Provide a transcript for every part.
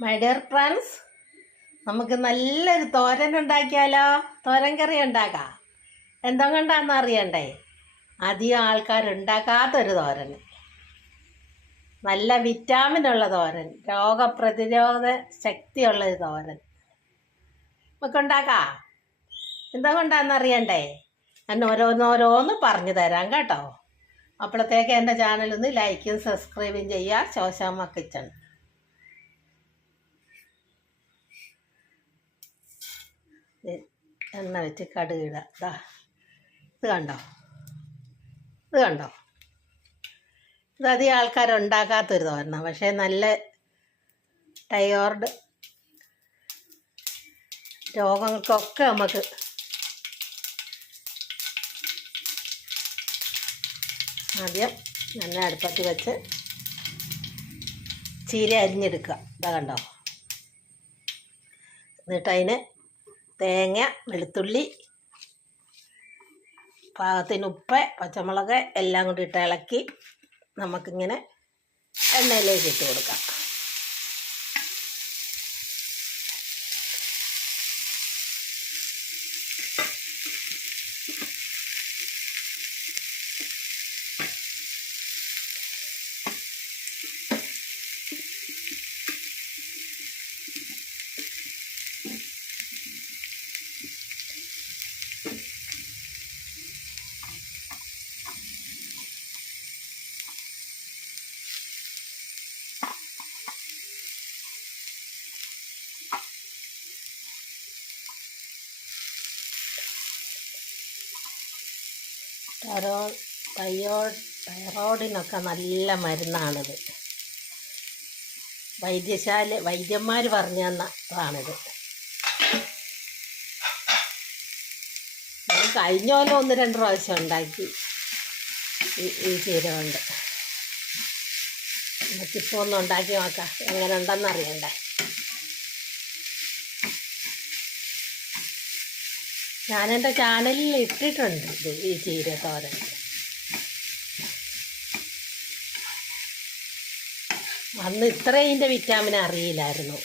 My dear friends നമുക്ക് നല്ലൊരു തോരൻ ഉണ്ടാക്കിയാലോ? തോരൻ കറി ഉണ്ടാക്കാം? എന്തോ കൊണ്ടാന്ന് അറിയണ്ടേ? അധികം ആൾക്കാരുണ്ടാക്കാത്തൊരു തോരൻ. നല്ല വിറ്റാമിൻ ഉള്ള തോരൻ രോഗപ്രതിരോധ ശക്തിയുള്ള ഒരു തോരൻ. നമുക്ക് ഉണ്ടാക്കാം? എന്തോ അറിയണ്ടേ? ഞാൻ ഓരോന്നോരോന്ന് പറഞ്ഞു തരാം കേട്ടോ. അപ്പോഴത്തേക്ക് എന്റെ ചാനലൊന്ന് ലൈക്കും സബ്സ്ക്രൈബും ചെയ്യുക. ശോശാമ്മ കിച്ചൺ. എണ്ണ വെച്ച് കടുക് ദാ ഇത് കണ്ടോ? ഇത് കണ്ടോ? ഇത് അധികം ആൾക്കാരുണ്ടാക്കാത്തൊരു തോരണം. പക്ഷേ നല്ല ടയോർഡ് രോഗങ്ങൾക്കൊക്കെ നമുക്ക് ആദ്യം നല്ല അടുപ്പത്ത് വെച്ച് ചീര അരിഞ്ഞെടുക്കുക. ഇതാ കണ്ടോ? എന്നിട്ട് അതിന് തേങ്ങ വെളുത്തുള്ളി പാകത്തിന് ഉപ്പ് പച്ചമുളക് എല്ലാം കൂടി ഇട്ട് ഇളക്കി നമുക്കിങ്ങനെ എണ്ണയിലേക്ക് ഇട്ട് കൊടുക്കാം. തൈറോ തൈറോ തൈറോയിഡിനൊക്കെ നല്ല മരുന്നാണിത്. വൈദ്യശാല വൈദ്യന്മാർ പറഞ്ഞു തന്നതാണിത്. ഞാൻ കഴിഞ്ഞ പോലെ ഒന്ന് രണ്ട് പ്രാവശ്യം ഉണ്ടാക്കി ഈ ചീര കൊണ്ട് നമുക്കിപ്പോൾ ഒന്ന് ഉണ്ടാക്കി നോക്കാം. എങ്ങനെ ഉണ്ടെന്ന് അറിയണ്ടേ. ഞാൻ എന്റെ ചാനലിൽ ഇട്ടിട്ടുണ്ട് ഇത് ഈ ചീര തോരൻ അന്ന് ഇത്രയും ഇതിന്റെ വിറ്റാമിൻ അറിയില്ലായിരുന്നു.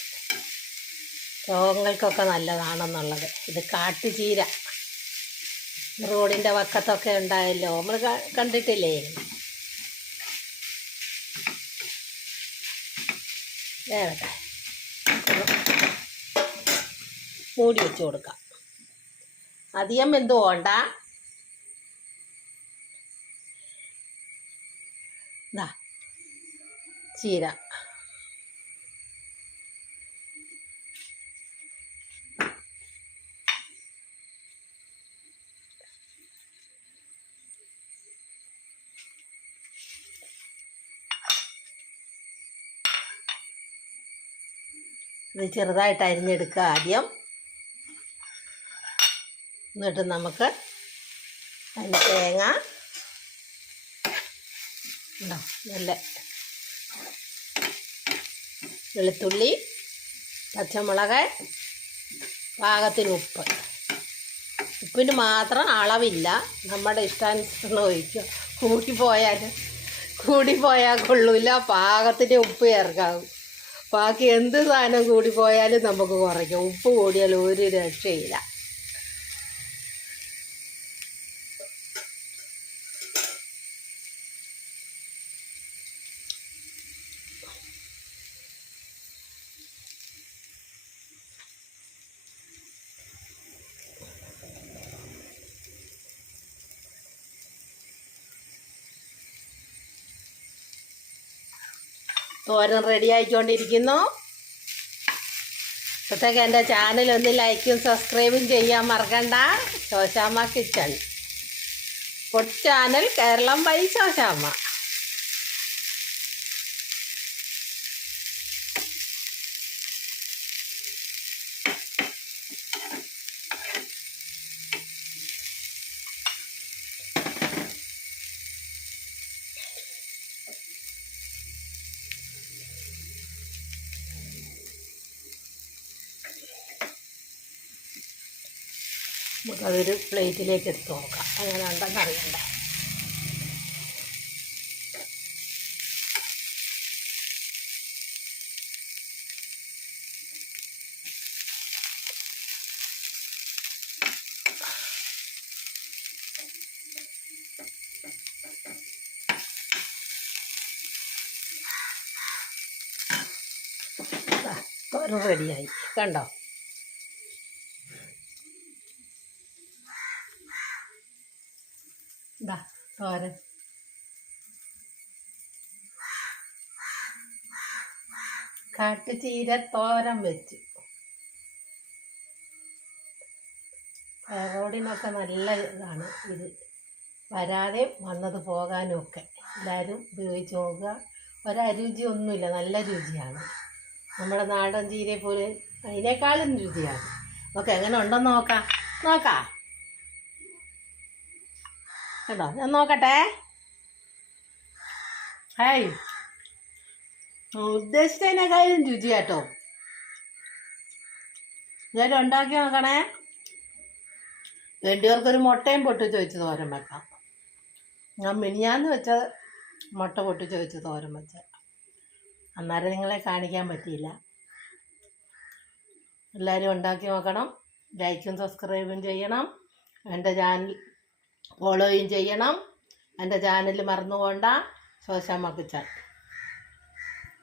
രോഗങ്ങൾക്കൊക്കെ നല്ലതാണെന്നുള്ളത്. ഇത് കാട്ടുചീര. റോഡിന്റെ വക്കത്തൊക്കെ ഉണ്ടായല്ലോ. നമ്മൾ കണ്ടിട്ടില്ലേ? വേവട്ടെ മൂടി വെച്ച് കൊടുക്കാം. അധികം വെന്ത് പോണ്ട ദാ ചീര. ഇത് ചെറുതായിട്ട് അരിഞ്ഞെടുക്കുക ആദ്യം. എന്നിട്ട് നമുക്ക് അതിന്റെ തേങ്ങ ഉണ്ടോ? നല്ല വെളുത്തുള്ളി പച്ചമുളക് പാകത്തിന് ഉപ്പ്. ഉപ്പിന് മാത്രം അളവില്ല. നമ്മുടെ ഇഷ്ടാനുസരണം ഒഴിക്കുക. കൂടിപ്പോയാൽ കൂടിപ്പോയാൽ കൊള്ളൂല. പാകത്തിന് ഉപ്പ് ചേർക്കാവും. ബാക്കി എന്ത് സാധനം കൂടിപ്പോയാലും നമുക്ക് കുറയ്ക്കാം. ഉപ്പ് കൂടിയാൽ ഒരു രക്ഷയില്ല. തോരൻ റെഡി ആയിക്കൊണ്ടിരിക്കുന്നു. അപ്പോഴത്തേക്ക് എന്റെ ചാനൽ ഒന്ന് ലൈക്കും സബ്സ്ക്രൈബും ചെയ്യാൻ മറക്കണ്ട. Shoshamma kitchen food channel Keralam by Shoshamma. നമുക്കതൊരു പ്ലേറ്റിലേക്ക് എടുത്ത് നോക്കാം അങ്ങനെ ഉണ്ടെന്ന് അറിയണ്ട. റെഡിയായി. കണ്ടോ? തോരൻ കാട്ടുചീര തോരൻ വെച്ചു. റോഡിനൊക്കെ നല്ല ഇതാണ്. ഇത് വരാതെ വന്നത് പോകാനും ഒക്കെ. എല്ലാവരും ഉപയോഗിച്ച് നോക്കുക. ഒരരുചി ഒന്നുമില്ല നല്ല രുചിയാണ്. നമ്മുടെ നാടൻ ചീരയെ പോലെ അതിനേക്കാളും രുചിയാണ്. ഓക്കെ എങ്ങനെ ഉണ്ടെന്ന് നോക്കാം. നോക്കാം. കേട്ടോ ഞാൻ നോക്കട്ടെ. ഹായ്. ഉദ്ദേശിച്ചതിനേക്കാളും രുചി കേട്ടോ. ഇതായിട്ട് ഉണ്ടാക്കി നോക്കണേ. വേണ്ടിയവർക്കൊരു മുട്ടയും പൊട്ടിച്ച് വെച്ച് തോരൻ വെക്കാം. ഞാൻ മിനിയാന്ന് വെച്ച മുട്ട പൊട്ടിച്ച് വെച്ച് തോരൻ വെച്ച. അന്നേരം നിങ്ങളെ കാണിക്കാൻ പറ്റിയില്ല. എല്ലാവരും ഉണ്ടാക്കി നോക്കണം. ലൈക്കും സബ്സ്ക്രൈബും ചെയ്യണം. എന്റെ ചാനൽ ഫോളോയും ചെയ്യണം. എന്റെ ചാനൽ മറന്നു പോണ്ട ശോശാമ്മ